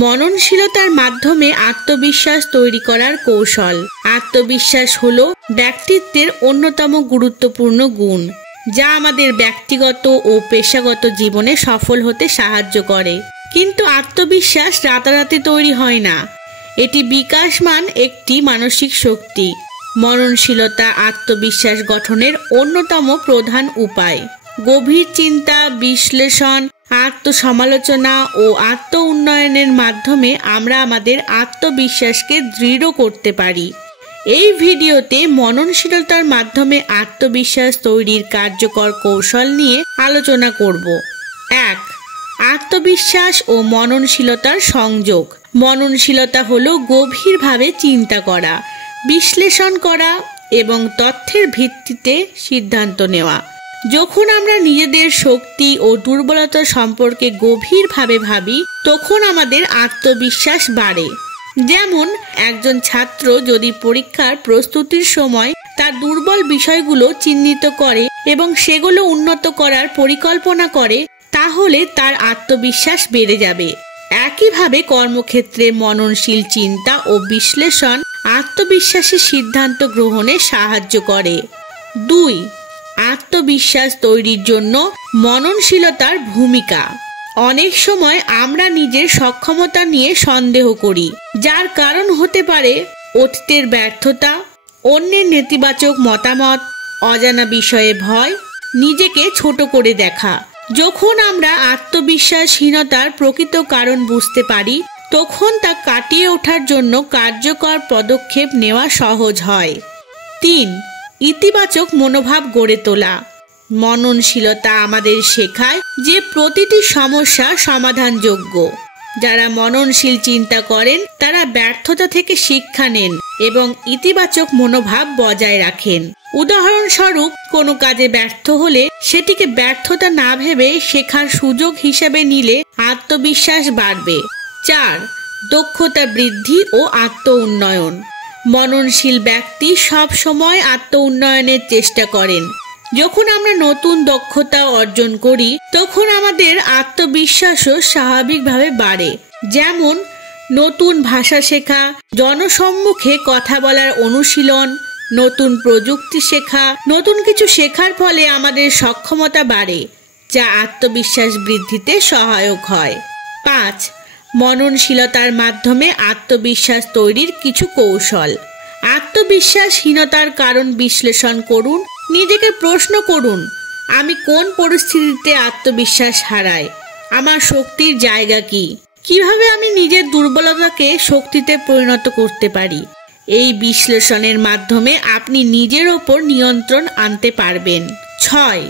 মননশীলতার মাধ্যমে আত্মবিশ্বাস তৈরি করার কৌশল। আত্মবিশ্বাস হলো ব্যক্তিত্বের অন্যতম গুরুত্বপূর্ণ গুণ, যা আমাদের ব্যক্তিগত ও পেশাগত জীবনে সফল হতে সাহায্য করে। কিন্তু আত্মবিশ্বাস রাতারাতি তৈরি হয় না, এটি বিকাশমান একটি মানসিক শক্তি। মননশীলতা আত্মবিশ্বাস গঠনের অন্যতম প্রধান উপায়। গভীর চিন্তা, বিশ্লেষণ, আত্মসমালোচনা ও আত্ম উন্নয়নের মাধ্যমে আমরা আমাদের আত্মবিশ্বাসকে দৃঢ় করতে পারি। এই ভিডিওতে মননশীলতার মাধ্যমে আত্মবিশ্বাস তৈরির কার্যকর কৌশল নিয়ে আলোচনা করব। 1. আত্মবিশ্বাস ও মননশীলতার সংযোগ। মননশীলতা হলো গভীরভাবে চিন্তা করা, বিশ্লেষণ করা এবং তথ্যের ভিত্তিতে সিদ্ধান্ত নেওয়া। যখন আমরা নিজেদের শক্তি ও দুর্বলতা সম্পর্কে গভীরভাবে ভাবি, তখন আমাদের আত্মবিশ্বাস বাড়ে। যেমন একজন ছাত্র যদি পরীক্ষার প্রস্তুতির সময় তার দুর্বল বিষয়গুলো চিহ্নিত করে এবং সেগুলো উন্নত করার পরিকল্পনা করে, তাহলে তার আত্মবিশ্বাস বেড়ে যাবে। একইভাবে কর্মক্ষেত্রে মননশীল চিন্তা ও বিশ্লেষণ আত্মবিশ্বাসী সিদ্ধান্ত গ্রহণে সাহায্য করে। 2. আত্মবিশ্বাস তৈরির জন্য মননশীলতার ভূমিকা। অনেক সময় আমরা নিজের সক্ষমতা নিয়ে সন্দেহ করি, যার কারণ হতে পারে অতীতের ব্যর্থতা, অন্যের নেতিবাচক মতামত, অজানা বিষয়ে ভয়, নিজেকে ছোট করে দেখা। যখন আমরা আত্মবিশ্বাসহীনতার প্রকৃত কারণ বুঝতে পারি, তখন তা কাটিয়ে ওঠার জন্য কার্যকর পদক্ষেপ নেওয়া সহজ হয়। 3. ইতিবাচক মনোভাব গড়ে তোলা। মননশীলতা আমাদের শেখায় যে প্রতিটি সমস্যা সমাধানযোগ্য। যারা মননশীল চিন্তা করেন তারা ব্যর্থতা থেকে শিক্ষা নেন এবং ইতিবাচক মনোভাব বজায় রাখেন। উদাহরণস্বরূপ, কোনো কাজে ব্যর্থ হলে সেটিকে ব্যর্থতা না ভেবে শেখার সুযোগ হিসেবে নিলে আত্মবিশ্বাস বাড়বে। 4. দক্ষতা বৃদ্ধি ও আত্ম উন্নয়ন। মননশীল ব্যক্তি সব সময় আত্ম উন্নয়নের চেষ্টা করেন। যখন আমরা নতুন দক্ষতা অর্জন করি, তখন আমাদের আত্মবিশ্বাসও স্বাভাবিকভাবে বাড়ে। যেমন নতুন ভাষা শেখা, জনসম্মুখে কথা বলার অনুশীলন, নতুন প্রযুক্তি শেখা। নতুন কিছু শেখার ফলে আমাদের সক্ষমতা বাড়ে, যা আত্মবিশ্বাস বৃদ্ধিতে সহায়ক হয়। 5. মননশীলতার মাধ্যমে আত্মবিশ্বাস তৈরির কিছু কৌশল। আত্মবিশ্বাসহীনতার কারণ বিশ্লেষণ করুন। নিজেকে প্রশ্ন করুন, আমি কোন পরিস্থিতিতে আত্মবিশ্বাস হারাই? আমার শক্তির জায়গা কি? কিভাবে আমি নিজের দুর্বলতাকে শক্তিতে পরিণত করতে পারি? এই বিশ্লেষণের মাধ্যমে আপনি নিজের ওপর নিয়ন্ত্রণ আনতে পারবেন। 6.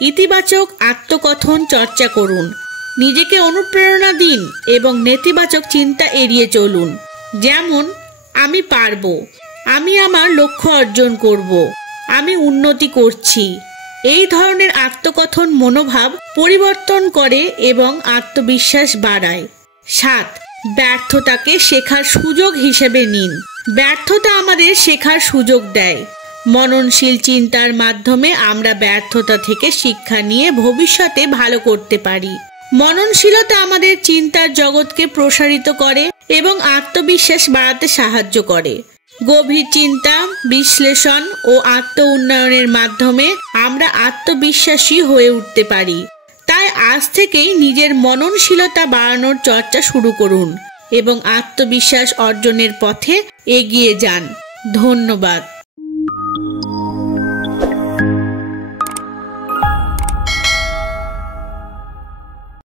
ইতিবাচক আত্মকথন চর্চা করুন। নিজেকে অনুপ্রেরণা দিন এবং নেতিবাচক চিন্তা এড়িয়ে চলুন। যেমন, আমি পারবো, আমি আমার লক্ষ্য অর্জন করব, আমি উন্নতি করছি। এই ধরনের আত্মকথন মনোভাব পরিবর্তন করে এবং আত্মবিশ্বাস বাড়ায়। 7. ব্যর্থতাকে শেখার সুযোগ হিসেবে নিন। ব্যর্থতা আমাদের শেখার সুযোগ দেয়। মননশীল চিন্তার মাধ্যমে আমরা ব্যর্থতা থেকে শিক্ষা নিয়ে ভবিষ্যতে ভালো করতে পারি। মননশীলতা আমাদের চিন্তার জগৎকে প্রসারিত করে এবং আত্মবিশ্বাস বাড়াতে সাহায্য করে। গভীর চিন্তা, বিশ্লেষণ ও আত্ম উন্নয়নের মাধ্যমে আমরা আত্মবিশ্বাসী হয়ে উঠতে পারি। তাই আজ থেকেই নিজের মননশীলতা বাড়ানোর চর্চা শুরু করুন এবং আত্মবিশ্বাস অর্জনের পথে এগিয়ে যান। ধন্যবাদ।